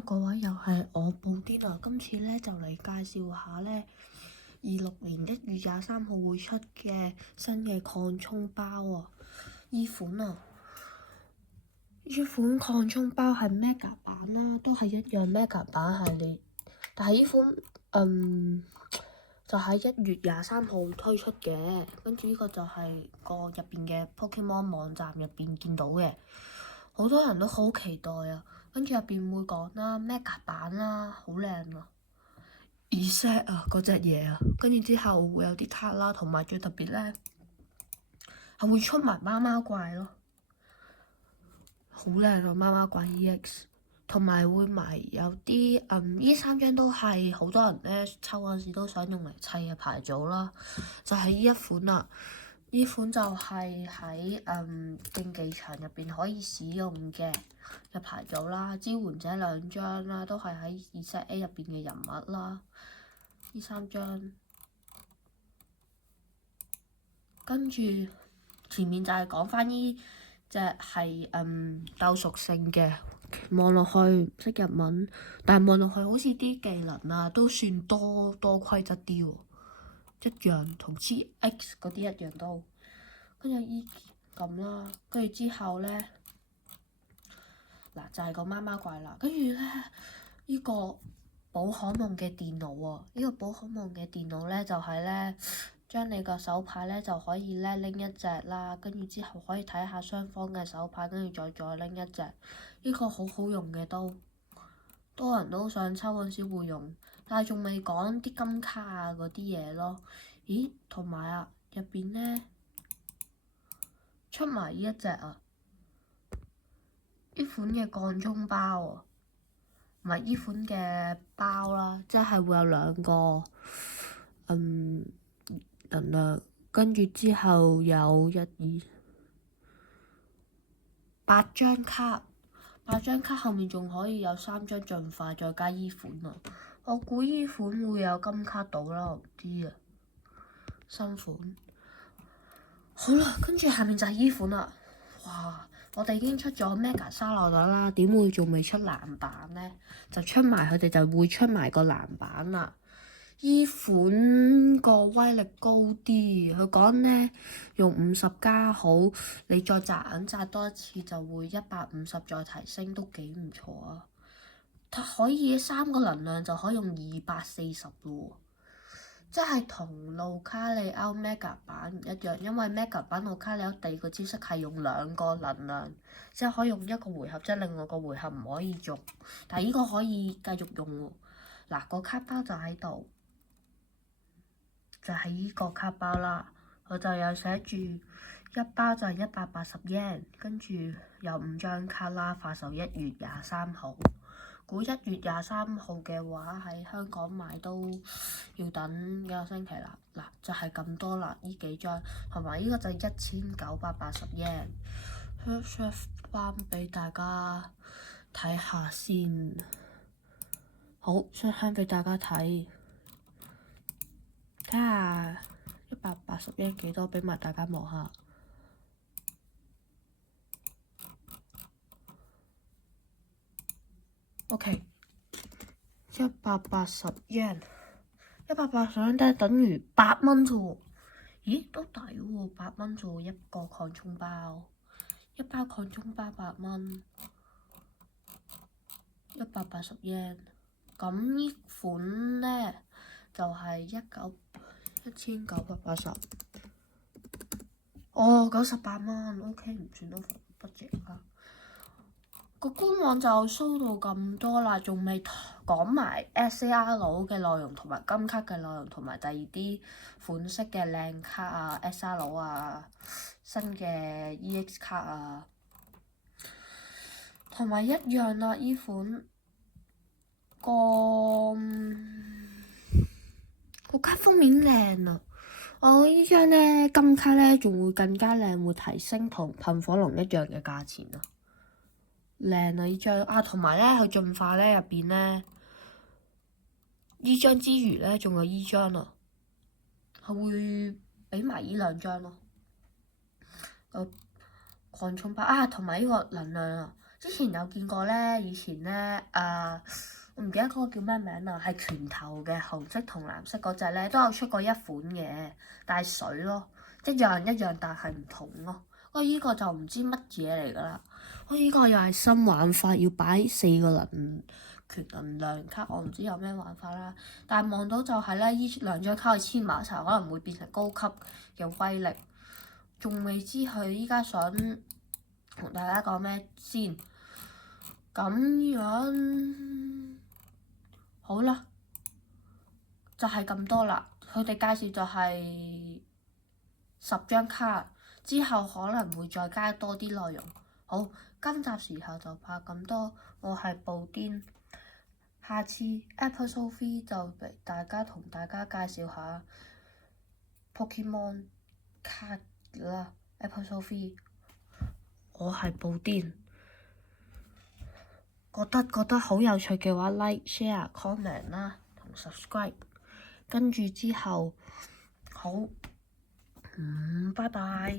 各位又係我布丁啊！今次咧就嚟介紹下咧26年1月23號會出嘅新嘅擴充包啊！依款擴充包係 Mega 版啦，都係一樣 Mega 版系列，但係依款就喺1月23號推出嘅，跟住呢個就係個入邊嘅 Pokemon 網站入邊見到嘅，好多人都好期待啊！跟住入邊會講啦，Mega 版啦，好靚啊！reset 啊，嗰隻嘢啊，跟住之後會有啲卡啦，同埋最特別咧係會出埋貓貓怪咯，好靚啊！貓貓怪 EX， 同埋會埋有啲呢3張都係好多人咧抽嗰陣時都想用嚟砌嘅牌組啦，就係呢一款啦。呢款就係喺競技場入邊可以使用嘅牌組啦，支援者2張啦，都係喺 ZA 入邊嘅人物啦。呢3張，跟住前面就係講翻呢隻係鬥屬性嘅，望落去唔識日文，但係望落去好似啲技能啊都算多規則啲喎，一樣同 GX 嗰啲一樣都。跟住依咁啦，跟住之後咧，嗱就係個貓貓怪啦。跟住咧，呢個寶可夢嘅電腦喎，呢個寶可夢嘅電腦咧就係咧，將你個手牌咧就可以咧拎一隻啦，跟住之後可以睇下雙方嘅手牌，跟住再拎一隻。呢個好好用嘅都，多人都想抽嗰陣時會用，但係仲未講啲金卡啊嗰啲嘢咯。咦，同埋啊，入邊咧〜出埋呢一隻啊！呢款嘅鋼充包啊，唔係呢款嘅包啦，即係會有2個能量，跟住之後有8張卡，8張卡後面仲可以有3張進化，再加呢款啊！我估呢款會有金卡到啦，我唔知啊，新款。好啦，跟住下面就係依款啦。哇！我哋已經出咗 Mega 沙羅達啦，點會仲未出藍版呢？就出埋佢哋就會出埋個藍版啦。依款個威力高啲，佢講呢，用50加好，你再擲銀擲多一次就會150再提升，都幾唔錯啊！可以3個能量就可以用240咯。即係同路卡利歐 Mega 版唔一樣，因為 Mega 版路卡利歐第2個招式係用2個能量，即係可以用1個回合，即係另外個回合唔可以用。但係呢個可以繼續用喎。嗱，個卡包就喺度，就係呢個卡包啦。佢就有寫住一包就係180 yen，跟住有5張卡啦，發售1月23號。估1月23號嘅話喺香港買都要等1個星期啦。嗱，就係咁多啦，呢幾張，同埋呢個就1980 yen。share 翻俾大家睇下先。好，share 翻俾大家睇，睇下180 yen 幾多，俾埋大家望下。OK， 180 yen， 180 yen 都係等於8蚊啫喎。咦，都抵喎，8蚊啫喎，一個擴充包，一包擴充包8蚊，180 yen。咁呢款呢，就係1980，哦，98蚊，OK， 唔算得不值啊。個官網就 show 到咁多啦，仲未講埋 SAR 嘅內容同埋金卡嘅內容，同埋第2啲款式嘅靚卡啊 SAR 啊，新嘅 EX 卡啊，同埋一樣啦，呢款個卡封面靚啊！我呢張呢金卡呢仲會更加靚，會提升同噴火龍一樣嘅價錢啊！靚啊！呢張啊，同埋咧佢進化咧入邊咧，呢張之餘咧仲有呢張啊，佢會俾埋呢2張咯。擴充包啊，同埋呢個能量啊，之前有見過咧，以前咧我唔記得嗰個叫咩名啦，係拳頭嘅紅色同藍色嗰隻咧，都有出過一款嘅，但係水咯，一樣，但係唔同咯。我依個就唔知乜嘢嚟㗎啦。我依個又係新玩法，要擺4個權能量卡，我唔知有咩玩法啦。但係望到就係咧，依兩張卡去黐埋一齊，可能會變成高級嘅威力。仲未知佢依家想同大家講咩先。咁樣好啦，就係咁多啦。佢哋介紹就係10張卡，之後可能會再加多啲內容。好，今集時候就拍咁多。我係布丁，下次 Episode 3就俾大家同大家介紹下 Pokemon 卡啦。Episode 3，我係布丁。覺得好有趣嘅話 ，like、share、comment 啦，同 subscribe。跟住之後，好，拜拜。